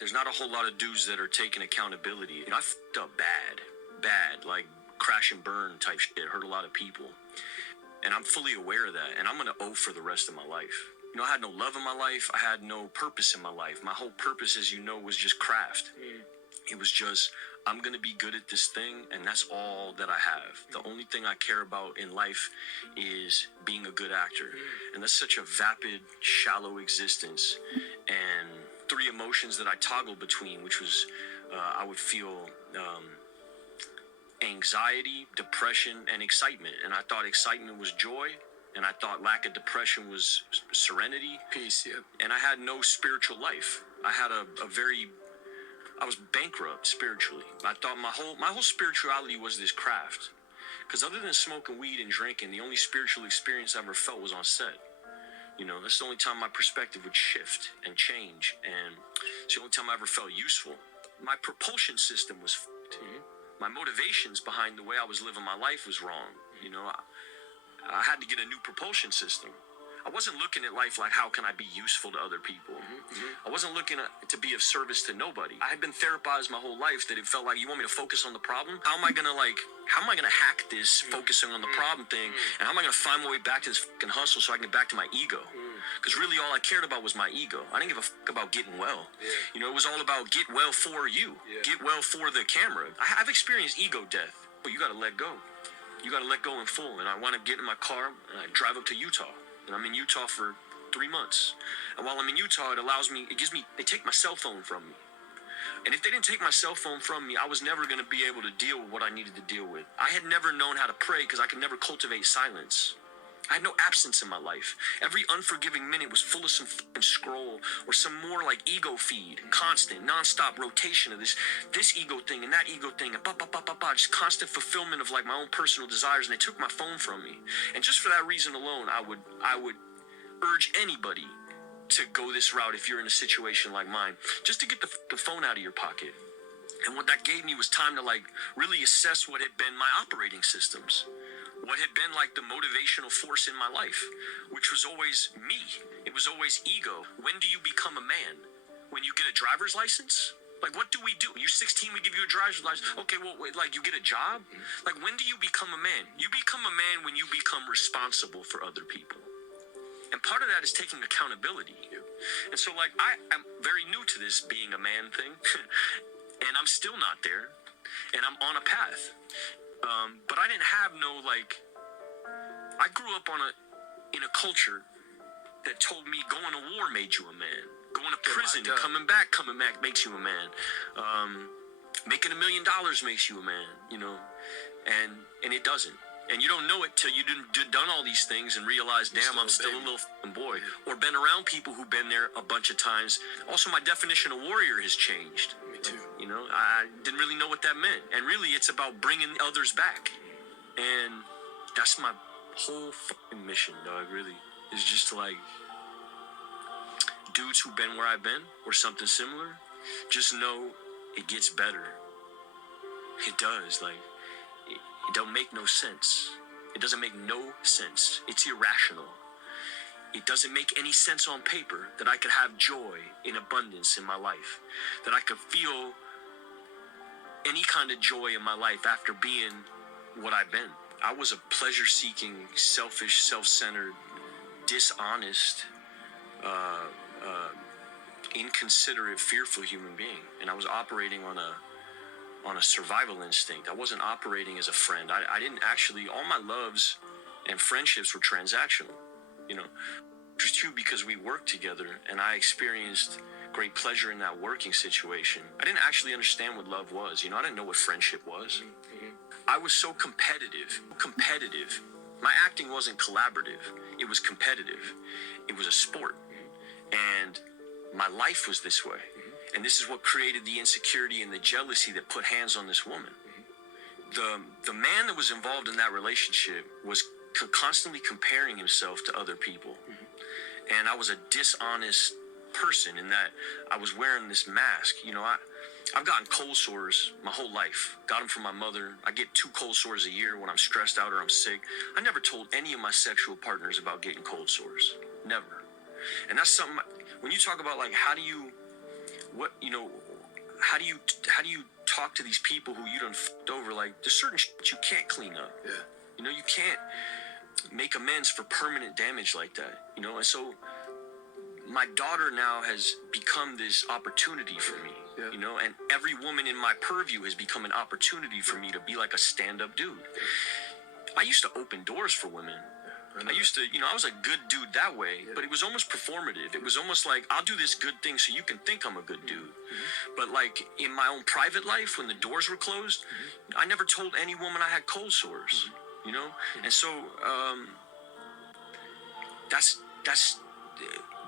there's not a whole lot of dudes that are taking accountability. You know, I fucked up bad, like crash and burn type shit, hurt a lot of people. And I'm fully aware of that, and I'm gonna owe for the rest of my life. You know, I had no love in my life, I had no purpose in my life. My whole purpose, as you know, was just craft. It was just, I'm gonna be good at this thing, and that's all that I have. The only thing I care about in life is being a good actor. And that's such a vapid, shallow existence. And 3 emotions that I toggled between, which was, I would feel anxiety, depression, and excitement. And I thought excitement was joy, and I thought lack of depression was serenity, peace. Yeah. And I had no spiritual life. I had I was bankrupt spiritually. I thought my whole spirituality was this craft. Because other than smoking weed and drinking, the only spiritual experience I ever felt was on set. You know, that's the only time my perspective would shift and change, and it's the only time I ever felt useful. My propulsion system was fucked. My motivations behind the way I was living my life was wrong. You know, I had to get a new propulsion system. I wasn't looking at life like, how can I be useful to other people? I wasn't looking to be of service to nobody. I had been therapized my whole life that it felt like, you want me to focus on the problem? How am I gonna hack this focusing on the problem thing? And how am I gonna find my way back to this fucking hustle so I can get back to my ego? Because really all I cared about was my ego. I didn't give a fuck about getting well. You know, it was all about get well for you. Get well for the camera. I've experienced ego death, but you gotta let go. You gotta let go in full. And I wanna get in my car and I drive up to Utah. And I'm in Utah for 3 months. And while I'm in Utah, they take my cell phone from me. And if they didn't take my cell phone from me, I was never going to be able to deal with what I needed to deal with. I had never known how to pray because I could never cultivate silence. I had no absence in my life. Every unforgiving minute was full of some fucking scroll or some more like ego feed, constant, nonstop rotation of this ego thing and that ego thing, and just constant fulfillment of like my own personal desires. And they took my phone from me. And just for that reason alone, I would urge anybody to go this route if you're in a situation like mine, just to get the phone out of your pocket. And what that gave me was time to like really assess what had been my operating systems. What had been like the motivational force in my life, which was always me. It was always ego. When do you become a man? When you get a driver's license? Like, what do we do? You're 16, we give you a driver's license. Okay, well, wait, like, you get a job? Like, when do you become a man? You become a man when you become responsible for other people. And part of that is taking accountability. And so, like, I am very new to this being a man thing. And I'm still not there. And I'm on a path. But I didn't have no, like, I grew up in a culture that told me going to war made you a man. Going to prison and coming back makes you a man. Making $1 million makes you a man, you know, and it doesn't. And you don't know it till you done all these things and realize, damn, I'm still a little fucking boy. Or been around people who've been there a bunch of times. Also, my definition of warrior has changed. Me too. You know, I didn't really know what that meant. And really, it's about bringing others back. And that's my whole fucking mission, dog, really. Is just to, like, dudes who've been where I've been or something similar, just know it gets better. It does. Like, it don't make no sense. It doesn't make no sense. It's irrational. It doesn't make any sense on paper that I could have joy in abundance in my life, that I could feel any kind of joy in my life after being what I've been. I was a pleasure-seeking, selfish, self-centered, dishonest, inconsiderate, fearful human being. And I was operating on a survival instinct. I wasn't operating as a friend. I didn't actually, all my loves and friendships were transactional, you know. Just you because we worked together and I experienced great pleasure in that working situation. I didn't actually understand what love was. You know, I didn't know what friendship was. I was so competitive. My acting wasn't collaborative. It was competitive. It was a sport. And my life was this way. And this is what created the insecurity and the jealousy that put hands on this woman. The man that was involved in that relationship was constantly comparing himself to other people. And I was a dishonest person in that I was wearing this mask. You know, I've gotten cold sores my whole life. Got them from my mother. I get 2 cold sores a year when I'm stressed out or I'm sick. I never told any of my sexual partners about getting cold sores. Never. And that's something, when you talk about like, how do you what, how do you talk to these people who you done fucked over? Like, there's certain shit you can't clean up. Yeah. You can't make amends for permanent damage like that. And so my daughter now has become this opportunity for me. Yeah. And every woman in my purview has become an opportunity for me to be like a stand-up dude. I used to open doors for women. I used to, I was a good dude that way, but it was almost performative. It was almost like, I'll do this good thing so you can think I'm a good dude. But like in my own private life, when the doors were closed, I never told any woman I had cold sores, And so that's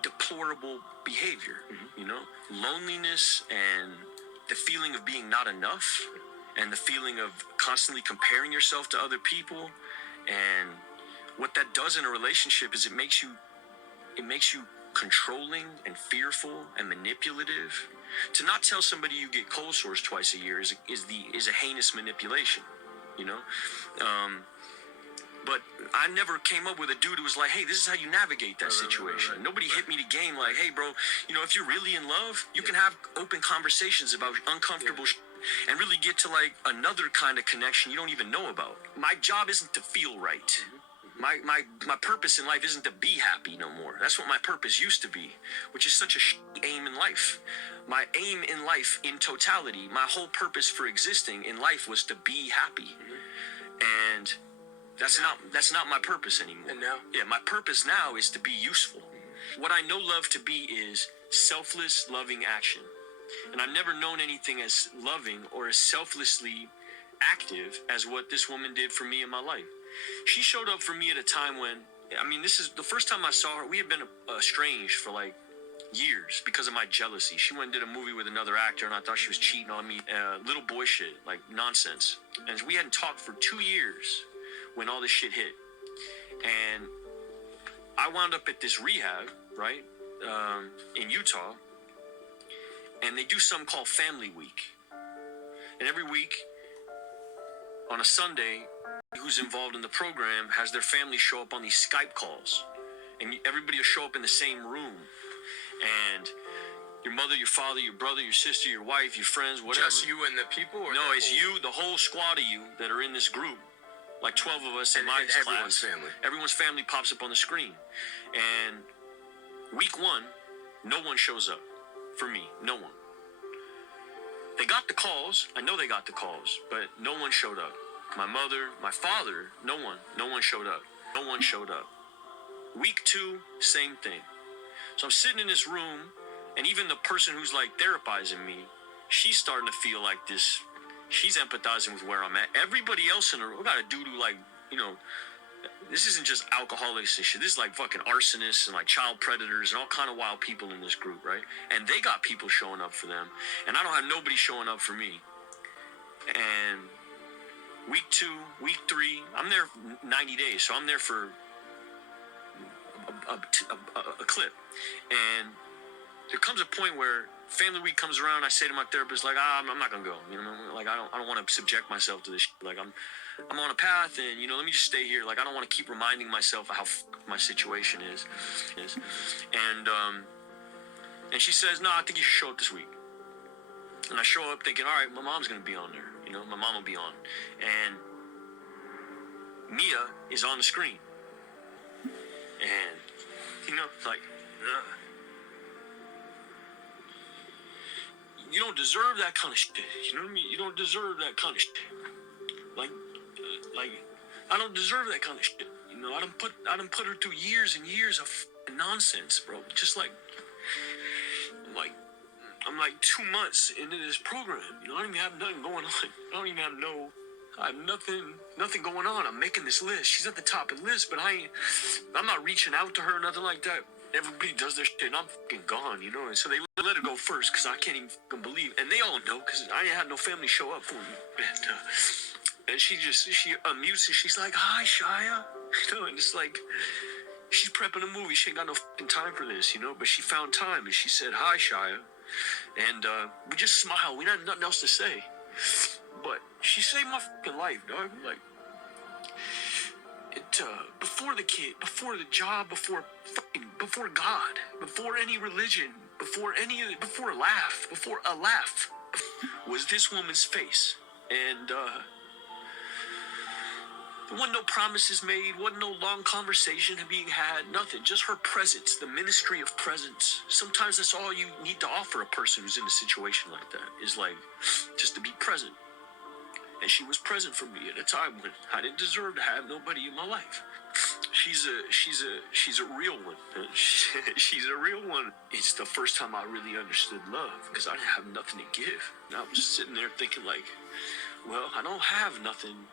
deplorable behavior, Loneliness and the feeling of being not enough and the feeling of constantly comparing yourself to other people. And what that does in a relationship is it makes you controlling and fearful and manipulative. To not tell somebody you get cold sores twice a year is a heinous manipulation, But I never came up with a dude who was like, hey, this is how you navigate that situation. Right. Nobody hit me to game like, hey, bro, if you're really in love, you can have open conversations about uncomfortable shit and really get to like another kind of connection you don't even know about. My job isn't to feel right. My purpose in life isn't to be happy no more. That's what my purpose used to be, which is such a aim in life. My aim in life, in totality, my whole purpose for existing in life was to be happy. And that's not my purpose anymore. And now? Yeah, my purpose now is to be useful. What I know love to be is selfless, loving action. And I've never known anything as loving or as selflessly active as what this woman did for me in my life. She showed up for me at a time when, this is the first time I saw her. We had been estranged for like years because of my jealousy. She went and did a movie with another actor and I thought she was cheating on me. Little boy shit, like nonsense. And we hadn't talked for 2 years when all this shit hit. And I wound up at this rehab, right, in Utah. And they do something called Family Week. And every week, on a Sunday, who's involved in the program has their family show up on these Skype calls. And everybody will show up in the same room. And your mother, your father, your brother, your sister, your wife, your friends, whatever. Just you and the people? Or no, it's you, the whole squad of you that are in this group. Like 12 of us in my class. Everyone's family. Everyone's family pops up on the screen. And week 1, no one shows up. For me, no one. They got the calls. I know they got the calls, but no one showed up. My mother, my father, no one showed up. No one showed up. Week 2, same thing. So I'm sitting in this room, and even the person who's like therapizing me, she's starting to feel like this. She's empathizing with where I'm at. Everybody else in the room, we got a dude who like, this isn't just alcoholics and shit. This is like fucking arsonists and like child predators and all kind of wild people in this group, right? And they got people showing up for them. And I don't have nobody showing up for me. And week 2, week 3, I'm there 90 days. So I'm there for a clip. And there comes a point where Family Week comes around. I say to my therapist, like, I'm not gonna go. Like I don't want to subject myself to this shit. Like I'm on a path, and let me just stay here. Like I don't want to keep reminding myself of how my situation is. And she says, no, I think you should show up this week. And I show up thinking, all right, my mom's gonna be on there. My mom will be on, and Mia is on the screen, and like. You don't deserve that kind of shit. You know what I mean? You don't deserve that kind of shit. Like, I don't deserve that kind of shit. I done put her through years and years of nonsense, bro. Just like, I'm like 2 months into this program. I don't even have nothing going on. I have nothing going on. I'm making this list. She's at the top of the list, but I'm not reaching out to her, nothing like that. Everybody does their shit, and I'm fucking gone, And so they let her go first, because I can't even fucking believe. And they all know, because I ain't had no family show up for me. And she unmutes and she's like, hi, Shia. And it's like, she's prepping a movie. She ain't got no fucking time for this, But she found time, and she said, hi, Shia. And we just smiled. We had nothing else to say. But she saved my fucking life, dog. Like, before the kid, before the job, before God, before any religion, before a laugh, was this woman's face. And there wasn't no promises made, wasn't no long conversation being had, nothing. Just her presence, the ministry of presence. Sometimes that's all you need to offer a person who's in a situation like that, is like, just to be present. And she was present for me at a time when I didn't deserve to have nobody in my life. She's a real one. She's a real one. It's the first time I really understood love, because I didn't have nothing to give. And I was sitting there thinking like, well, I don't have nothing.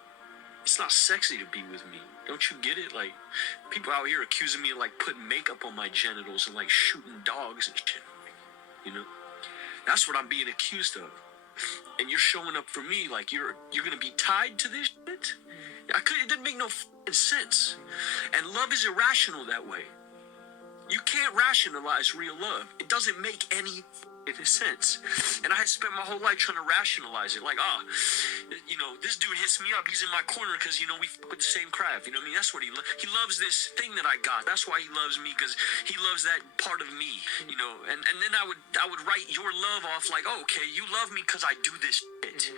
It's not sexy to be with me. Don't you get it? Like, people out here accusing me of like putting makeup on my genitals and like shooting dogs and shit. You know? That's what I'm being accused of. And you're showing up for me like you're gonna be tied to this shit? It didn't make no sense. And love is irrational that way. You can't rationalize real love. It doesn't make any sense. And I had spent my whole life trying to rationalize it. Like, this dude hits me up. He's in my corner because, we fuck with the same craft. You know what I mean? That's what he loves this thing that I got. That's why he loves me, because he loves that part of me, And then I would write your love off like, oh, okay, you love me because I do this shit.